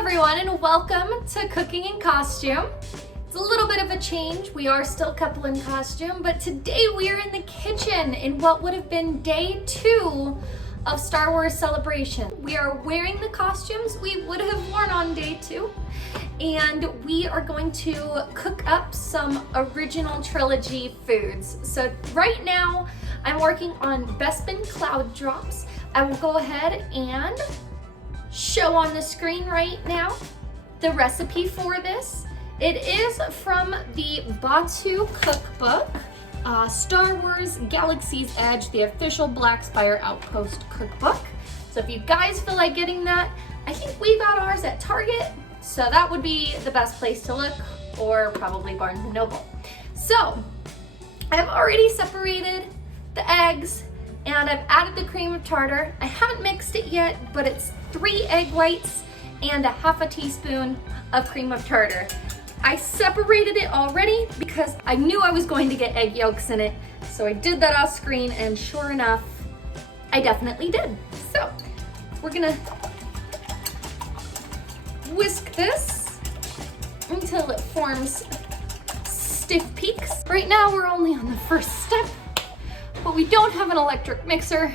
everyone, and welcome to Cooking in Costume. It's a little bit of a change. We are still a couple in costume, but today we are in the kitchen in what would have been day 2 of Star Wars Celebration. We are wearing the costumes we would have worn on day 2, and we are going to cook up some original Trilogy foods. So right now, I'm working on Bespin cloud drops. I will go ahead and show on the screen right now the recipe for this. It is from the Batu Cookbook, Star Wars Galaxy's Edge, the official Black Spire Outpost Cookbook. So if you guys feel like getting that, I think we got ours at Target, so that would be the best place to look, or probably Barnes & Noble. So I've already separated the eggs and I've added the cream of tartar. I haven't mixed it yet, but it's 3 egg whites and a half a teaspoon of cream of tartar. I separated it already because I knew I was going to get egg yolks in it, so I did that off screen, and sure enough, I definitely did. So we're gonna whisk this until it forms stiff peaks. Right now we're only on the first step, but we don't have an electric mixer,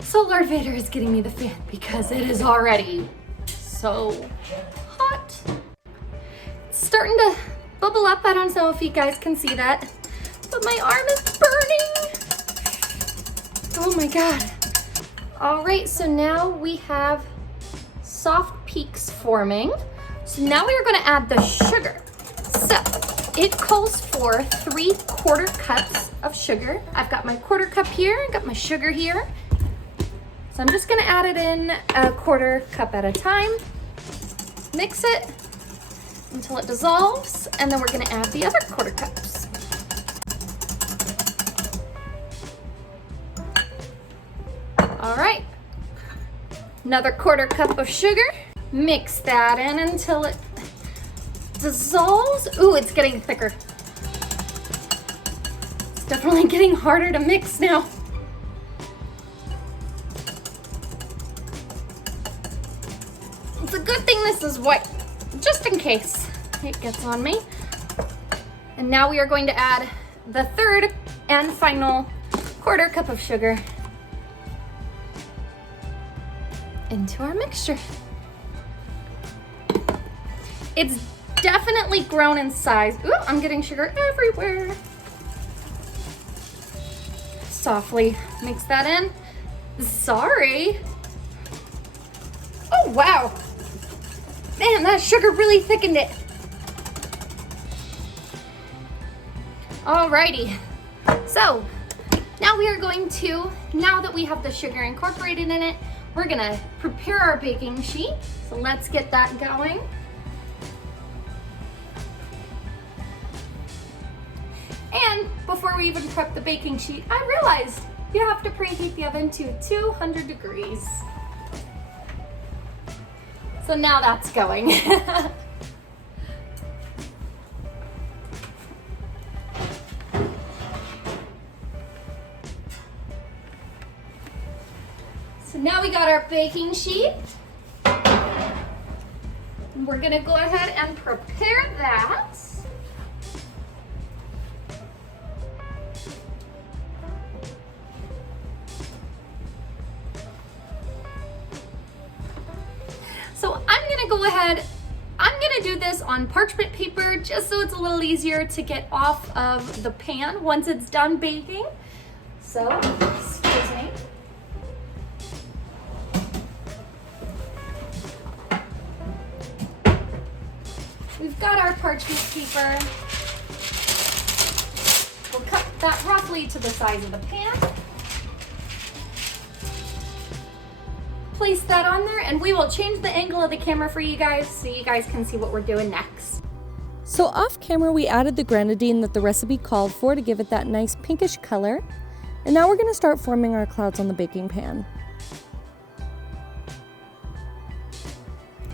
so Lord Vader is getting me the fan because it is already so hot. It's starting to bubble up. I don't know if you guys can see that, but my arm is burning. Oh my God. All right, so now we have soft peaks forming. So now we are gonna add the sugar. So it calls for 3/4 cups of sugar. I've got my 1/4 cup here, I've got my sugar here. So I'm just gonna add it in 1/4 cup at a time. Mix it until it dissolves, and then we're gonna add the other 1/4 cups. All right, another 1/4 cup of sugar. Mix that in until it dissolves. Ooh, it's getting thicker. It's definitely getting harder to mix now. It's a good thing this is white, just in case it gets on me. And now we are going to add the 3rd and final 1/4 cup of sugar into our mixture. It's definitely grown in size. Ooh, I'm getting sugar everywhere. Softly mix that in. Sorry. Oh, wow. Man, that sugar really thickened it. Alrighty. So now we are going to, now that we have the sugar incorporated in it, we're gonna prepare our baking sheet. So let's get that going. And before we even prep the baking sheet, I realized you have to preheat the oven to 200 degrees. So now that's going. So now we got our baking sheet. And we're gonna go ahead and prepare that. So I'm gonna go ahead, I'm gonna do this on parchment paper just so it's a little easier to get off of the pan once it's done baking. So, excuse me. We've got our parchment paper. We'll cut that roughly to the size of the pan. Place that on there, and we will change the angle of the camera for you guys so you guys can see what we're doing next. So off camera we added the grenadine that the recipe called for to give it that nice pinkish color. And now we're going to start forming our clouds on the baking pan.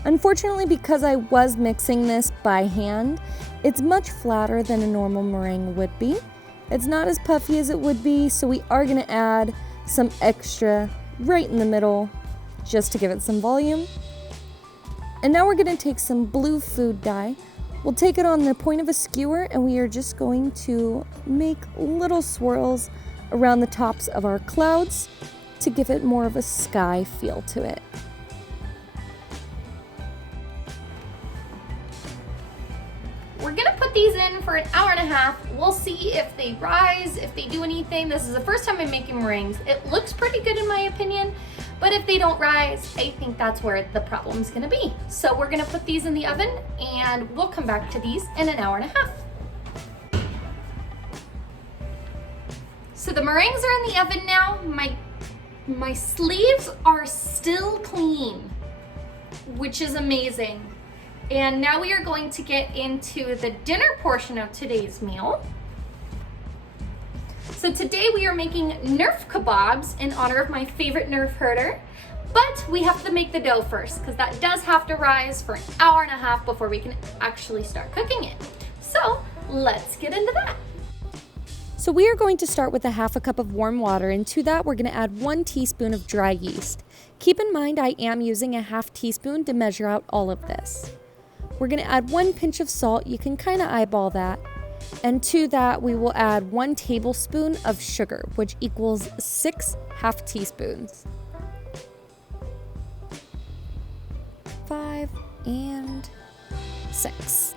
Unfortunately, because I was mixing this by hand, it's much flatter than a normal meringue would be. It's not as puffy as it would be, so we are going to add some extra right in the middle just to give it some volume. And now we're going to take some blue food dye. We'll take it on the point of a skewer and we are just going to make little swirls around the tops of our clouds to give it more of a sky feel to it. We're gonna put these in for an hour and a half. We'll see if they rise, if they do anything. This is the first time I'm making meringues. It looks pretty good in my opinion, but if they don't rise, I think that's where the problem's gonna be. So we're gonna put these in the oven and we'll come back to these in an hour and a half. So the meringues are in the oven now. My sleeves are still clean, which is amazing. And now we are going to get into the dinner portion of today's meal. So today we are making Nerf kebabs in honor of my favorite Nerf herder, but we have to make the dough first because that does have to rise for an hour and a half before we can actually start cooking it. So let's get into that. So we are going to start with a half a cup of warm water, and to that we're going to add 1 teaspoon of dry yeast. Keep in mind I am using a half teaspoon to measure out all of this. We're going to add 1 pinch of salt. You can kind of eyeball that. And to that, we will add 1 tablespoon of sugar, which equals 6 half teaspoons. 5 and 6.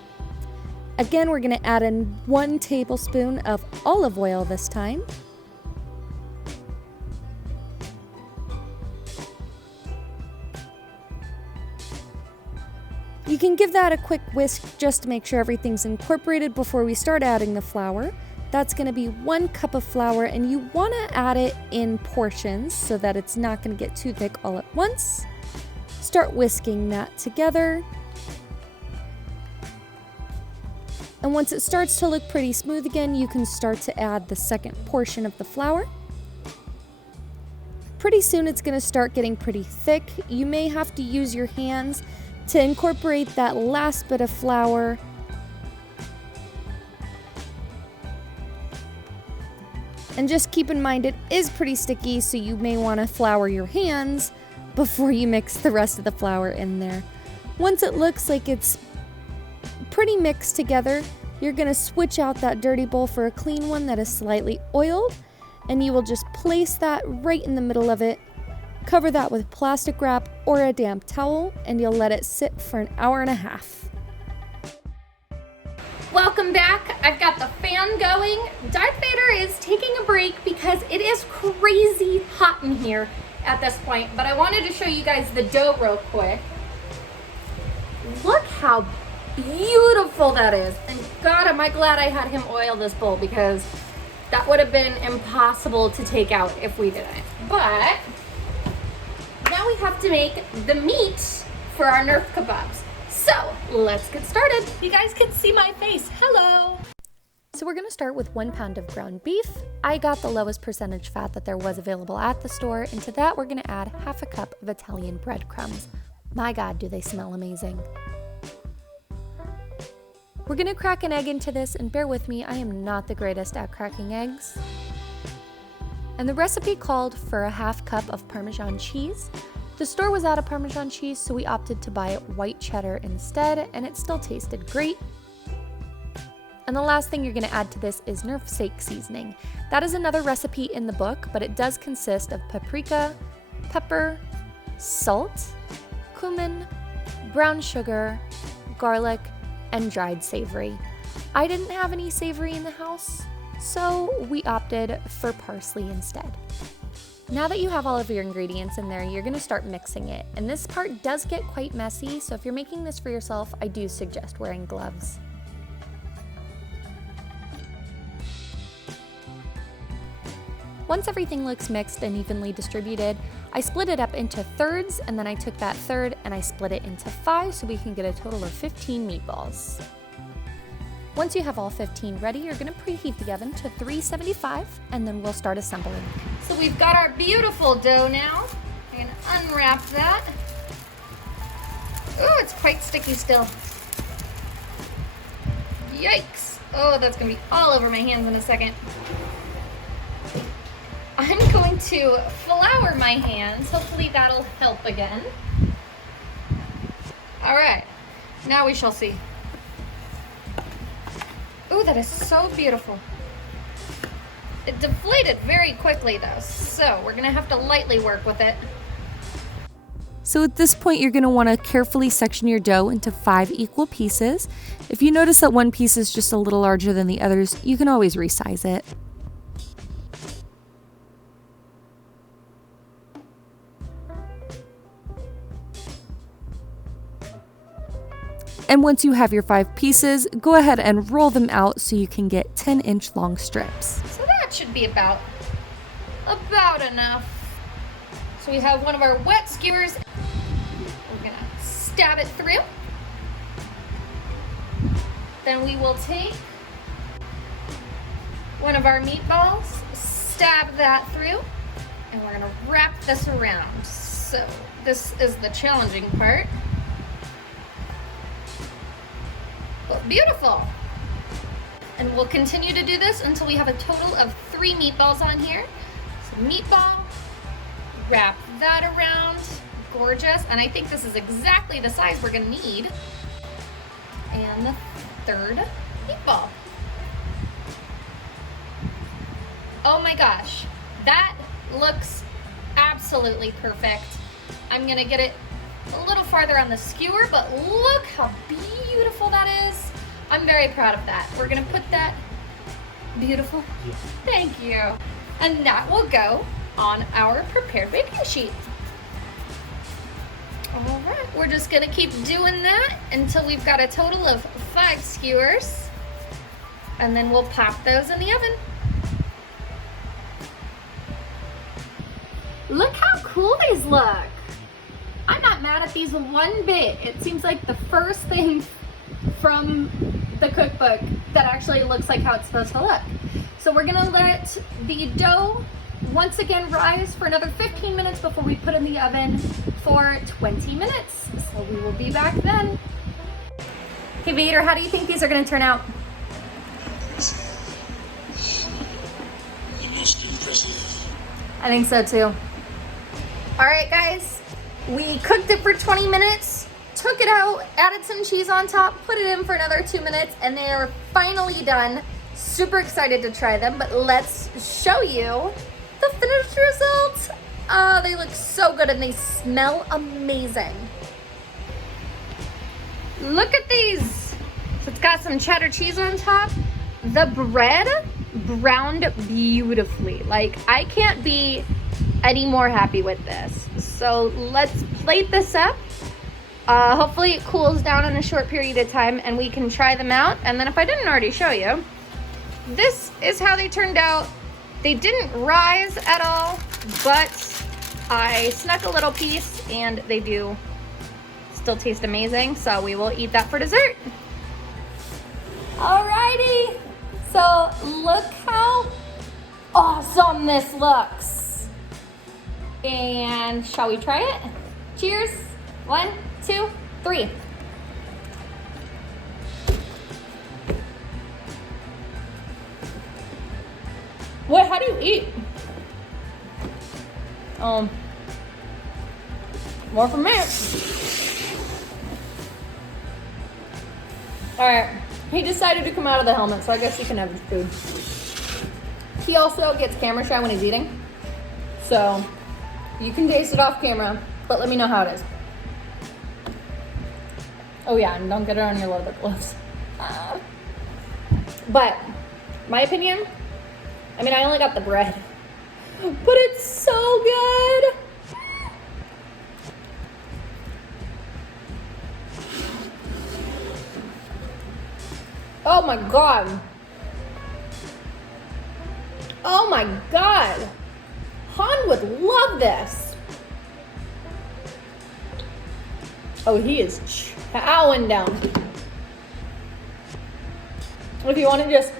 Again, we're going to add in 1 tablespoon of olive oil this time. You can give that a quick whisk just to make sure everything's incorporated before we start adding the flour. That's going to be 1 cup of flour, and you want to add it in portions so that it's not going to get too thick all at once. Start whisking that together. And once it starts to look pretty smooth again, you can start to add the second portion of the flour. Pretty soon it's going to start getting pretty thick. You may have to use your hands to incorporate that last bit of flour. And just keep in mind it is pretty sticky, so you may want to flour your hands before you mix the rest of the flour in there. Once it looks like it's pretty mixed together, you're going to switch out that dirty bowl for a clean one that is slightly oiled, and you will just place that right in the middle of it. Cover that with plastic wrap or a damp towel, and you'll let it sit for an hour and a half. Welcome back. I've got the fan going. Darth Vader is taking a break because it is crazy hot in here at this point, but I wanted to show you guys the dough real quick. Look how beautiful that is. And God, am I glad I had him oil this bowl, because that would have been impossible to take out if we didn't. But now we have to make the meat for our Nerf kebabs. So let's get started. You guys can see my face. Hello. So we're going to start with 1 pound of ground beef. I got the lowest percentage fat that there was available at the store, and to that we're going to add half a cup of Italian breadcrumbs. My God, do they smell amazing. We're going to crack an egg into this, and bear with me, I am not the greatest at cracking eggs. And the recipe called for a half cup of Parmesan cheese. The store was out of Parmesan cheese, so we opted to buy white cheddar instead, and it still tasted great. And the last thing you're going to add to this is Nerf steak seasoning. That is another recipe in the book, but it does consist of paprika, pepper, salt, cumin, brown sugar, garlic, and dried savory. I didn't have any savory in the house, so we opted for parsley instead. Now that you have all of your ingredients in there, you're going to start mixing it. And this part does get quite messy, so if you're making this for yourself, I do suggest wearing gloves. Once everything looks mixed and evenly distributed, I split it up into thirds, and then I took that third and I split it into 5 so we can get a total of 15 meatballs. Once you have all 15 ready, you're going to preheat the oven to 375, and then we'll start assembling. So we've got our beautiful dough now. I'm going to unwrap that. Oh, it's quite sticky still. Yikes. Oh, that's going to be all over my hands in a second. I'm going to flour my hands. Hopefully that'll help again. All right, now we shall see. Ooh, that is so beautiful. It deflated very quickly though, so we're gonna have to lightly work with it. So at this point, you're going to want to carefully section your dough into 5 equal pieces. If you notice that one piece is just a little larger than the others, you can always resize it. And once you have your 5 pieces, go ahead and roll them out so you can get 10-inch long strips. So that should be about enough. So we have one of our wet skewers. We're gonna stab it through. Then we will take one of our meatballs, stab that through, and we're gonna wrap this around. So this is the challenging part. But beautiful. And we'll continue to do this until we have a total of 3 meatballs on here. So meatball, wrap that around, gorgeous. And I think this is exactly the size we're gonna need. And the 3rd meatball. Oh my gosh, that looks absolutely perfect. I'm gonna get it a little farther on the skewer, but look how beautiful that is. I'm very proud of that. We're gonna put that, beautiful? Yeah. Thank you. And that will go on our prepared baking sheet. All right, we're just gonna keep doing that until we've got a total of 5 skewers, and then we'll pop those in the oven. Look how cool these look. I'm not mad at these one bit. It seems like the first thing from the cookbook that actually looks like how it's supposed to look. So we're gonna let the dough once again rise for another 15 minutes before we put in the oven for 20 minutes. So we will be back then. Okay, Vader, how do you think these are gonna turn out? The most impressive. I think so too. All right, guys, we cooked it for 20 minutes, took it out, added some cheese on top, put it in for another 2 minutes, and they are finally done. Super excited to try them, but let's show you the finished results. Oh, they look so good and they smell amazing. Look at these. So it's got some cheddar cheese on top. The bread browned beautifully. Like, I can't be any more happy with this. So let's plate this up. Hopefully it cools down in a short period of time and we can try them out. And then if I didn't already show you, this is how they turned out. They didn't rise at all, but I snuck a little piece and they do still taste amazing. So we will eat that for dessert. Alrighty, so look how awesome this looks. And shall we try it? Cheers. 1, 2, 3. What? How do you eat? More from me. All right. He decided to come out of the helmet, so I guess he can have his food. He also gets camera shy when he's eating, so you can taste it off camera, but let me know how it is. Oh yeah, and don't get it on your leather gloves. But my opinion, I mean, I only got the bread, but it's so good. Oh my God. Oh my God. Han would love this. Oh, he is chowing down. If you want to just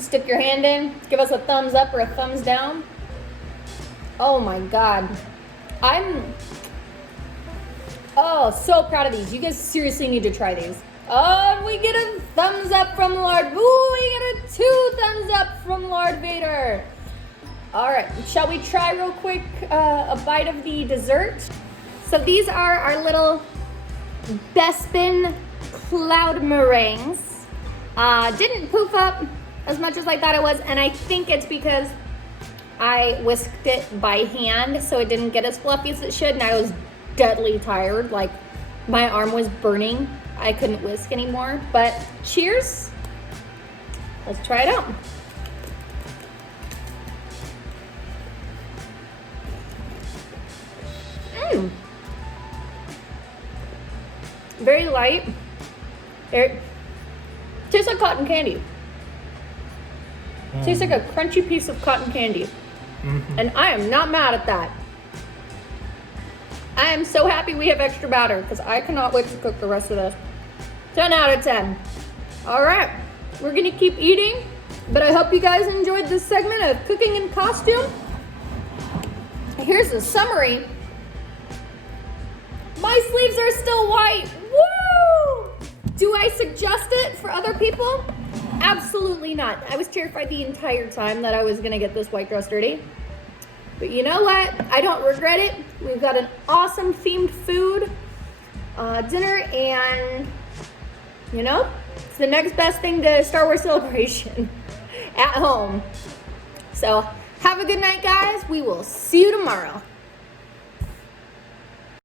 stick your hand in, give us a thumbs up or a thumbs down. Oh my God. I'm so proud of these. You guys seriously need to try these. Oh, we get a thumbs up from Lord. Ooh, we get a 2 thumbs up from Lord Vader. All right, shall we try real quick a bite of the dessert? So these are our little Bespin cloud meringues. Didn't poof up as much as I thought it was, and I think it's because I whisked it by hand, so it didn't get as fluffy as it should, and I was deadly tired. Like, my arm was burning. I couldn't whisk anymore, but cheers. Let's try it out. Very light. It tastes like cotton candy. Tastes like a crunchy piece of cotton candy. And I am not mad at that. I am so happy we have extra batter because I cannot wait to cook the rest of this. 10 out of 10. All right, we're gonna keep eating, but I hope you guys enjoyed this segment of cooking in costume. Here's a summary. My sleeves are still white. Woo! Do I suggest it for other people? Absolutely not. I was terrified the entire time that I was gonna get this white dress dirty. But you know what? I don't regret it. We've got an awesome themed food dinner, and you know, it's the next best thing to Star Wars Celebration at home. So have a good night, guys. We will see you tomorrow.